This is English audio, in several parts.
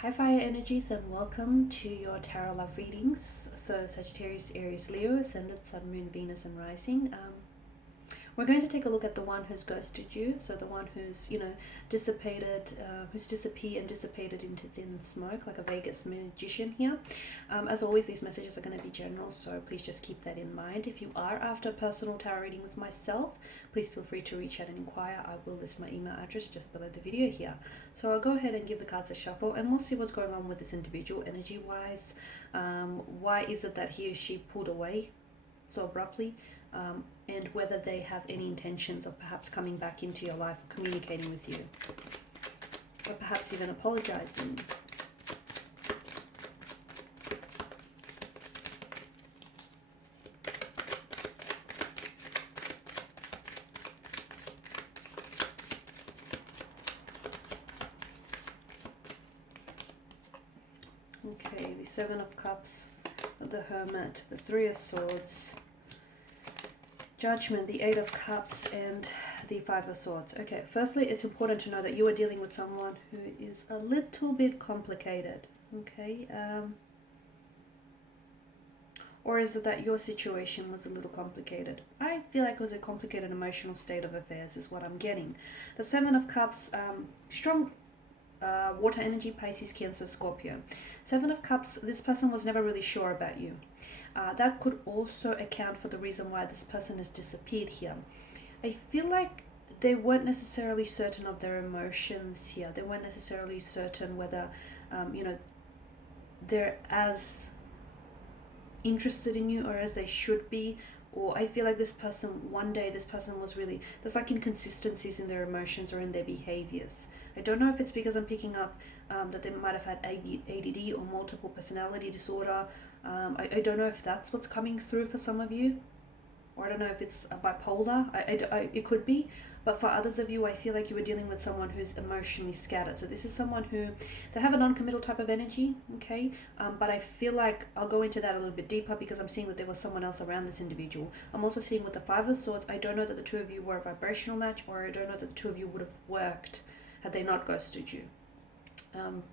Hi fire energies and welcome to your tarot love readings. So Sagittarius, Aries, Leo, Ascendant, Sun, Moon, Venus and Rising. We're going to take a look at the one who's ghosted you, so the one who's, dissipated, who's disappeared and dissipated into thin smoke, like a Vegas magician here. As always, these messages are going to be general, so please just keep that in mind. If you are after a personal tarot reading with myself, please feel free to reach out and inquire. I will list my email address just below the video here. So I'll go ahead and give the cards a shuffle, and we'll see what's going on with this individual energy-wise. Why is it that he or she pulled away so abruptly? And whether they have any intentions of perhaps coming back into your life, communicating with you, or perhaps even apologizing. Okay, the Seven of Cups, the Hermit, the Three of Swords, Judgment, the Eight of Cups, and the Five of Swords. Okay, firstly, it's important to know that you are dealing with someone who is a little bit complicated, okay? Or is it that your situation was a little complicated? I feel like it was a complicated emotional state of affairs is what I'm getting. The Seven of Cups, strong water energy, Pisces, Cancer, Scorpio. Seven of Cups, this person was never really sure about you. That could also account for the reason why this person has disappeared here. I feel like they weren't necessarily certain of their emotions here. They weren't necessarily certain whether, they're as interested in you or as they should be. Or I feel like this person, one day this person was really, there's like inconsistencies in their emotions or in their behaviors. I don't know if it's because I'm picking up that they might have had ADD or multiple personality disorder. I don't know if that's what's coming through for some of you, or I don't know if it's a bipolar. It could be, but for others of you, I feel like you were dealing with someone who's emotionally scattered. So this is someone who, they have a non-committal type of energy, okay? But I feel like I'll go into that a little bit deeper because I'm seeing that there was someone else around this individual. I'm also seeing with the Five of Swords, I don't know that the two of you were a vibrational match, or I don't know that the two of you would have worked had they not ghosted you.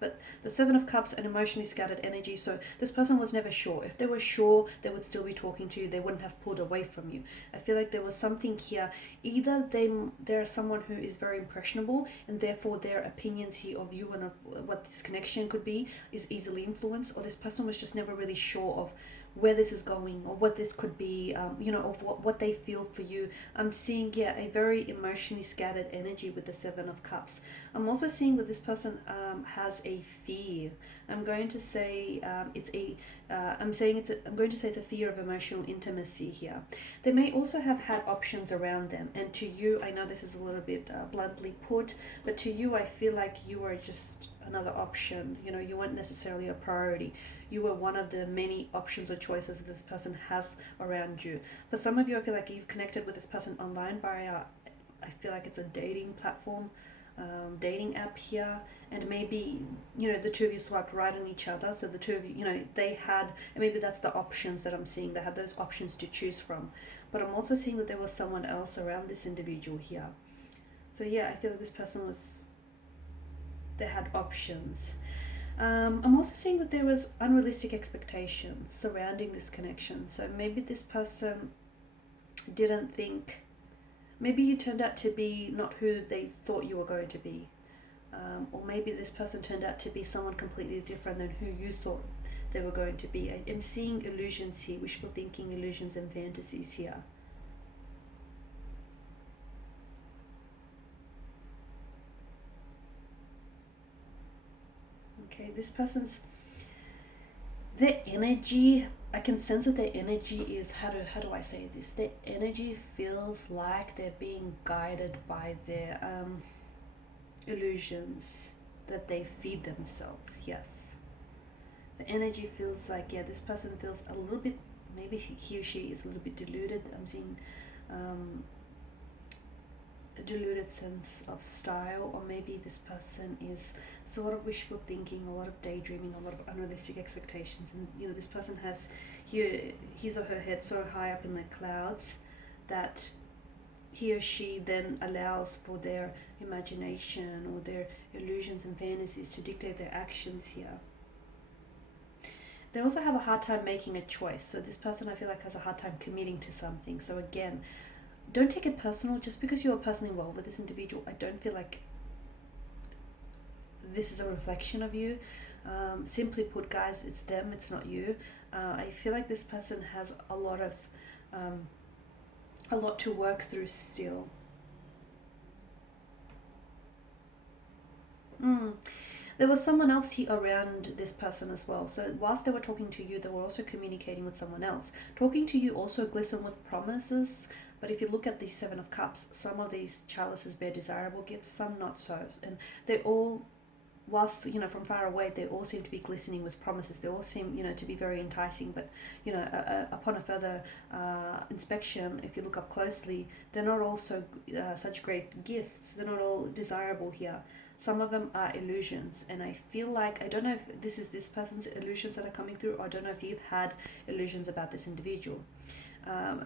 But the Seven of Cups, an emotionally scattered energy, so this person was never sure. If they were sure, they would still be talking to you. They wouldn't have pulled away from you. I feel like there was something here. Either they're someone who is very impressionable, and therefore their opinions here of you and of what this connection could be is easily influenced, or this person was just never really sure of where this is going or what this could be, of what they feel for you. I'm seeing, a very emotionally scattered energy with the Seven of Cups. I'm also seeing that this person has a fear. I'm going to say it's a fear of emotional intimacy here. They may also have had options around them, and to you, I know this is a little bit bluntly put, but to you, I feel like you were just another option. You weren't necessarily a priority. You were one of the many options or choices that this person has around you. For some of you, I feel like you've connected with this person online via, I feel like it's a dating platform, dating app here, and maybe the two of you swiped right on each other, so the two of you, they had, and maybe that's the options that I'm seeing. They had those options to choose from. But I'm also seeing that there was someone else around this individual here. So I feel like this person they had options. I'm also seeing that there was unrealistic expectations surrounding this connection. So maybe this person didn't think, maybe you turned out to be not who they thought you were going to be. Or maybe this person turned out to be someone completely different than who you thought they were going to be. I'm seeing illusions here, wishful thinking, illusions and fantasies here. Okay, this person's, their energy, I can sense that their energy is, how do I say this? Their energy feels like they're being guided by their illusions that they feed themselves. Yes. The energy feels like, this person feels a little bit, maybe he or she is a little bit deluded. I'm seeing a deluded sense of style, or maybe this person is, there's a lot of wishful thinking, a lot of daydreaming, a lot of unrealistic expectations, and this person has his or her head so high up in the clouds that he or she then allows for their imagination or their illusions and fantasies to dictate their actions here. They also have a hard time making a choice. So this person, I feel like, has a hard time committing to something. So again, don't take it personal. Just because you're personally involved with this individual, I don't feel like this is a reflection of you. Simply put, guys, it's them, it's not you. I feel like this person has a lot to work through still. There was someone else here around this person as well. So whilst they were talking to you, they were also communicating with someone else. Talking to you also glisten with promises. But if you look at the Seven of Cups, some of these chalices bear desirable gifts, some not so. And they all, whilst, from far away, they all seem to be glistening with promises. They all seem, to be very enticing. But, upon a further inspection, if you look up closely, they're not all such great gifts. They're not all desirable here. Some of them are illusions, and I feel like, I don't know if this is this person's illusions that are coming through, or I don't know if you've had illusions about this individual.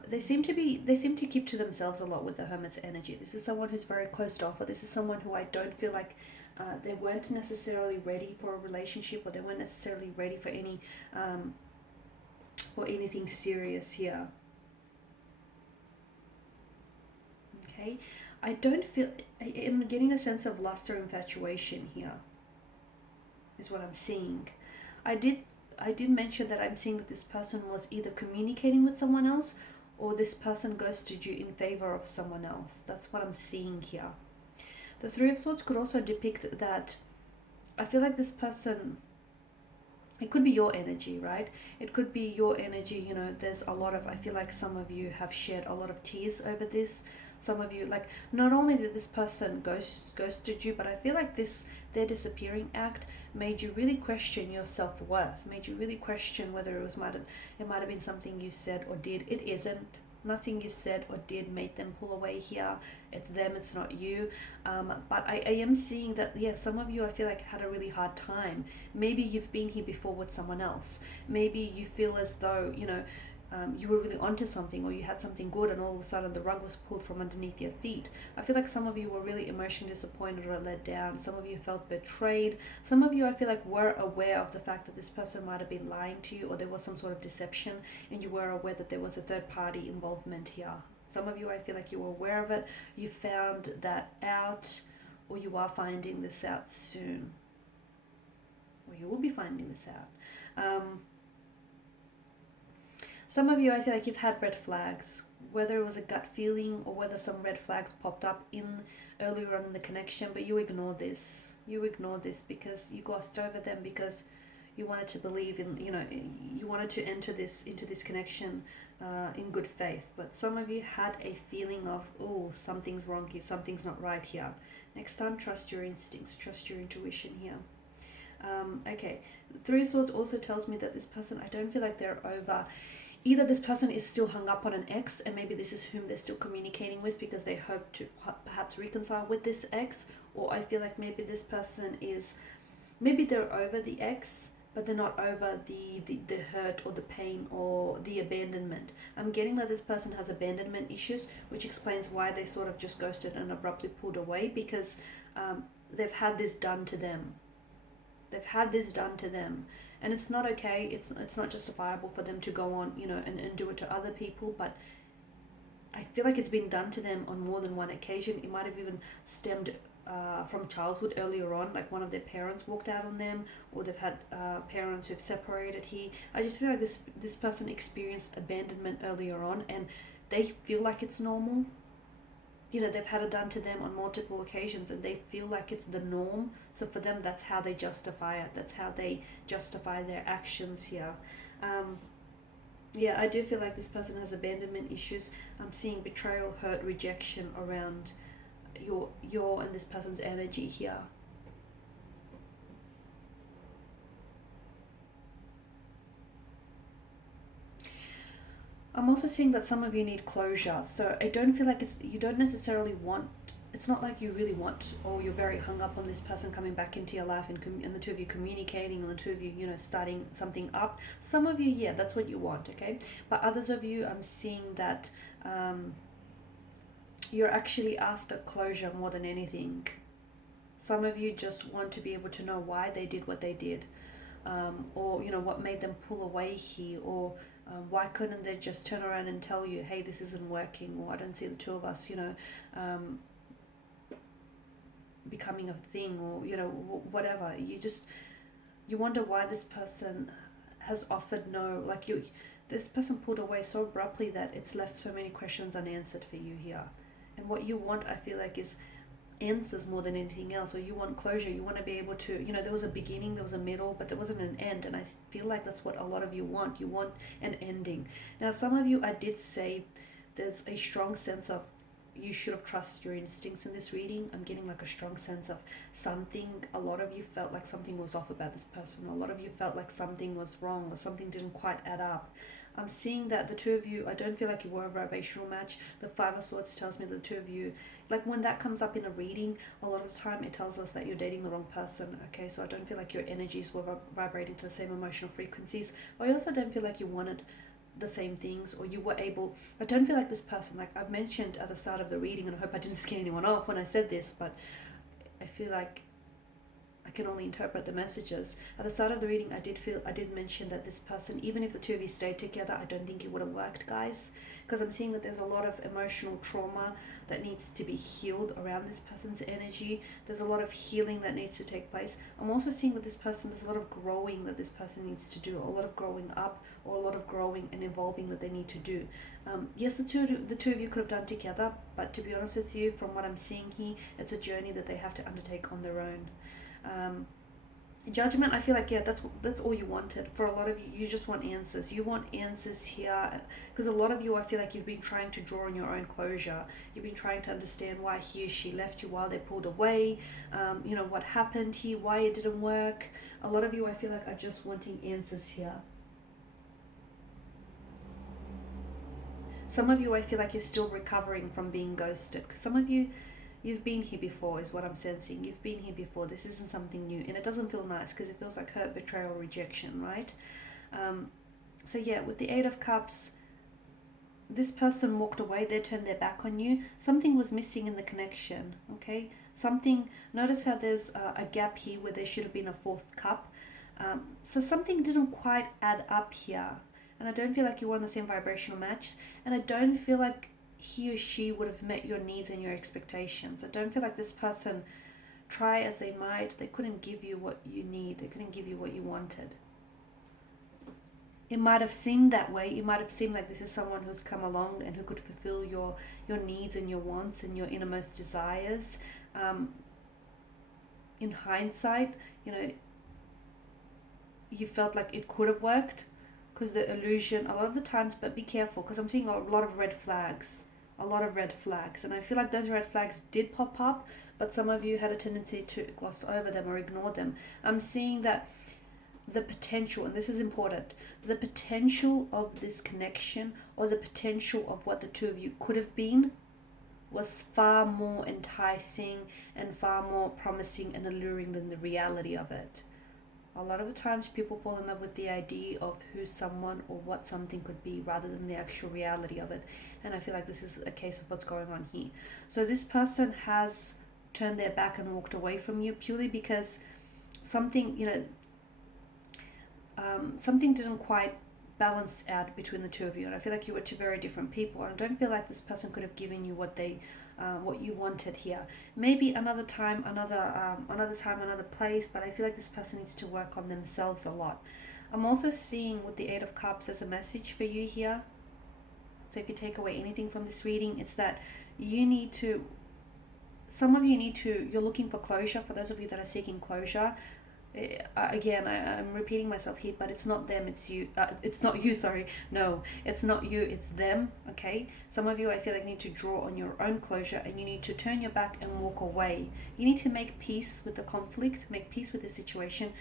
They seem to keep to themselves a lot with the Hermit's energy. This is someone who's very closed off, or this is someone who I don't feel like they weren't necessarily ready for a relationship, or they weren't necessarily ready for anything serious here. Okay. I don't feel, I'm getting a sense of lust or infatuation here, is what I'm seeing. I did mention that I'm seeing that this person was either communicating with someone else, or this person ghosted you in favor of someone else. That's what I'm seeing here. The Three of Swords could also depict that I feel like this person, it could be your energy, right? It could be your energy, there's a lot of, I feel like some of you have shed a lot of tears over this. Some of you, like, not only did this person ghosted you, but I feel like their disappearing act made you really question your self-worth, made you really question whether it might have been something you said or did. It isn't. Nothing you said or did made them pull away here. It's them, it's not you. But I am seeing that, some of you, I feel like, had a really hard time. Maybe you've been here before with someone else. Maybe you feel as though, you were really onto something, or you had something good, and all of a sudden the rug was pulled from underneath your feet. I feel like some of you were really emotionally disappointed or let down. Some of you felt betrayed. Some of you, I feel like, were aware of the fact that this person might have been lying to you, or there was some sort of deception, and you were aware that there was a third party involvement here. Some of you, I feel like you were aware of it. You found that out, or you are finding this out soon, or you will be finding this out. Some of you, I feel like you've had red flags, whether it was a gut feeling or whether some red flags popped up earlier on in the connection, but you ignored this. You ignored this because you glossed over them, because you wanted to believe in, you wanted to enter into this connection in good faith. But some of you had a feeling of, oh, something's wrong here, something's not right here. Next time, trust your instincts, trust your intuition here. Okay, Three of Swords also tells me that this person, I don't feel like they're over. Either this person is still hung up on an ex, and maybe this is whom they're still communicating with because they hope to perhaps reconcile with this ex, or I feel like maybe this person maybe they're over the ex, but they're not over the hurt or the pain or the abandonment. I'm getting that this person has abandonment issues, which explains why they sort of just ghosted and abruptly pulled away, because they've had this done to them. They've had this done to them. And it's not okay, it's not justifiable for them to go on, and do it to other people, but I feel like it's been done to them on more than one occasion. It might have even stemmed from childhood earlier on, like one of their parents walked out on them, or they've had parents who've separated here. I just feel like this person experienced abandonment earlier on, and they feel like it's normal. They've had it done to them on multiple occasions, and they feel like it's the norm. So for them, that's how they justify it. That's how they justify their actions here. I do feel like this person has abandonment issues. I'm seeing betrayal, hurt, rejection around your and this person's energy here. I'm also seeing that some of you need closure. So I don't feel like you don't necessarily want, it's not like you really want, or you're very hung up on this person coming back into your life and the two of you communicating, and the two of you, starting something up. Some of you, that's what you want, okay? But others of you, I'm seeing that you're actually after closure more than anything. Some of you just want to be able to know why they did what they did, or what made them pull away here, or why couldn't they just turn around and tell you, hey, this isn't working, or I don't see the two of us becoming a thing, or whatever. You wonder why this person has offered no, like this person pulled away so abruptly that it's left so many questions unanswered for you here. And what you want, I feel like, is answers more than anything else. Or you want closure. You want to be able to, there was a beginning, there was a middle, but there wasn't an end. And I feel like that's what a lot of you want. You want an ending. Now, some of you, I did say there's a strong sense of you should have trusted your instincts in this reading. I'm getting like a strong sense of something. A lot of you felt like something was off about this person. A lot of you felt like something was wrong, or something didn't quite add up. I'm seeing that the two of you, I don't feel like you were a vibrational match. The Five of Swords tells me the two of you, like when that comes up in a reading, a lot of the time it tells us that you're dating the wrong person. Okay, so I don't feel like your energies were vibrating to the same emotional frequencies. I also don't feel like you wanted the same things, or you were able, I don't feel like this person, like I've mentioned at the start of the reading, and I hope I didn't scare anyone off when I said this, but I feel like I can only interpret the messages. At the start of the reading, I did mention that this person, even if the two of you stayed together, I don't think it would have worked, guys. Because I'm seeing that there's a lot of emotional trauma that needs to be healed around this person's energy. There's a lot of healing that needs to take place. I'm also seeing with this person, there's a lot of growing that this person needs to do, a lot of growing up, or a lot of growing and evolving that they need to do. Yes, the two of you could have done together, but to be honest with you, from what I'm seeing here, it's a journey that they have to undertake on their own. Judgment, I feel like, yeah, that's all you wanted. For a lot of you, you just want answers. You want answers here, because a lot of you, I feel like you've been trying to draw on your own closure. You've been trying to understand why he or she left you, while they pulled away, what happened here, why it didn't work. A lot of you, I feel like, are just wanting answers here. Some of you, I feel like you're still recovering from being ghosted. Because some of you, you've been here before, is what I'm sensing. You've been here before. This isn't something new. And it doesn't feel nice, because it feels like hurt, betrayal, rejection, right? So yeah, with the Eight of Cups, this person walked away. They turned their back on you. Something was missing in the connection, okay? Notice how there's a gap here where there should have been a fourth cup. So something didn't quite add up here. And I don't feel like you were on the same vibrational match. And I don't feel like he or she would have met your needs and your expectations. I don't feel like this person, try as they might, they couldn't give you what you need. They couldn't give you what you wanted. It might have seemed that way. It might have seemed like this is someone who's come along and who could fulfill your needs and your wants and your innermost desires. In hindsight, you felt like it could have worked, because the illusion, a lot of the times, but be careful, because I'm seeing a lot of red flags. And I feel like those red flags did pop up, but some of you had a tendency to gloss over them or ignore them. I'm seeing that the potential, and this is important, the potential of this connection, or the potential of what the two of you could have been, was far more enticing and far more promising and alluring than the reality of it. A lot of the times people fall in love with the idea of who someone or what something could be, rather than the actual reality of it. And I feel like this is a case of what's going on here. So this person has turned their back and walked away from you purely because something, something didn't quite balance out between the two of you. And I feel like you were two very different people. And I don't feel like this person could have given you what you wanted here. Maybe another time, another place, but I feel like this person needs to work on themselves a lot. I'm also seeing with the Eight of Cups as a message for you here. So if you take away anything from this reading, it's that you're looking for closure. For those of you that are seeking closure, again, I'm repeating myself here, but it's not them, it's you. It's not you, sorry. No, it's not you, it's them, okay? Some of you, I feel like, need to draw on your own closure, and you need to turn your back and walk away. You need to make peace with the conflict, make peace with the situation.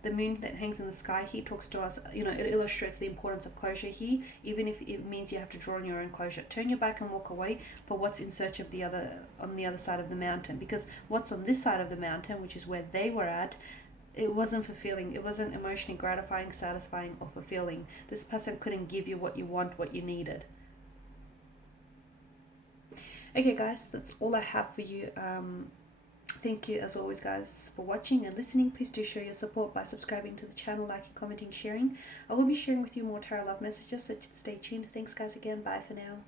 The moon that hangs in the sky here talks to us, it illustrates the importance of closure here, even if it means you have to draw on your own closure. Turn your back and walk away for what's in search of on the other side of the mountain, because what's on this side of the mountain, which is where they were at, it wasn't fulfilling. It wasn't emotionally gratifying, satisfying, or fulfilling. This person couldn't give you what you want, what you needed. Okay, guys, that's all I have for you. Thank you, as always, guys, for watching and listening. Please do show your support by subscribing to the channel, liking, commenting, sharing. I will be sharing with you more tarot love messages, so stay tuned. Thanks, guys, again. Bye for now.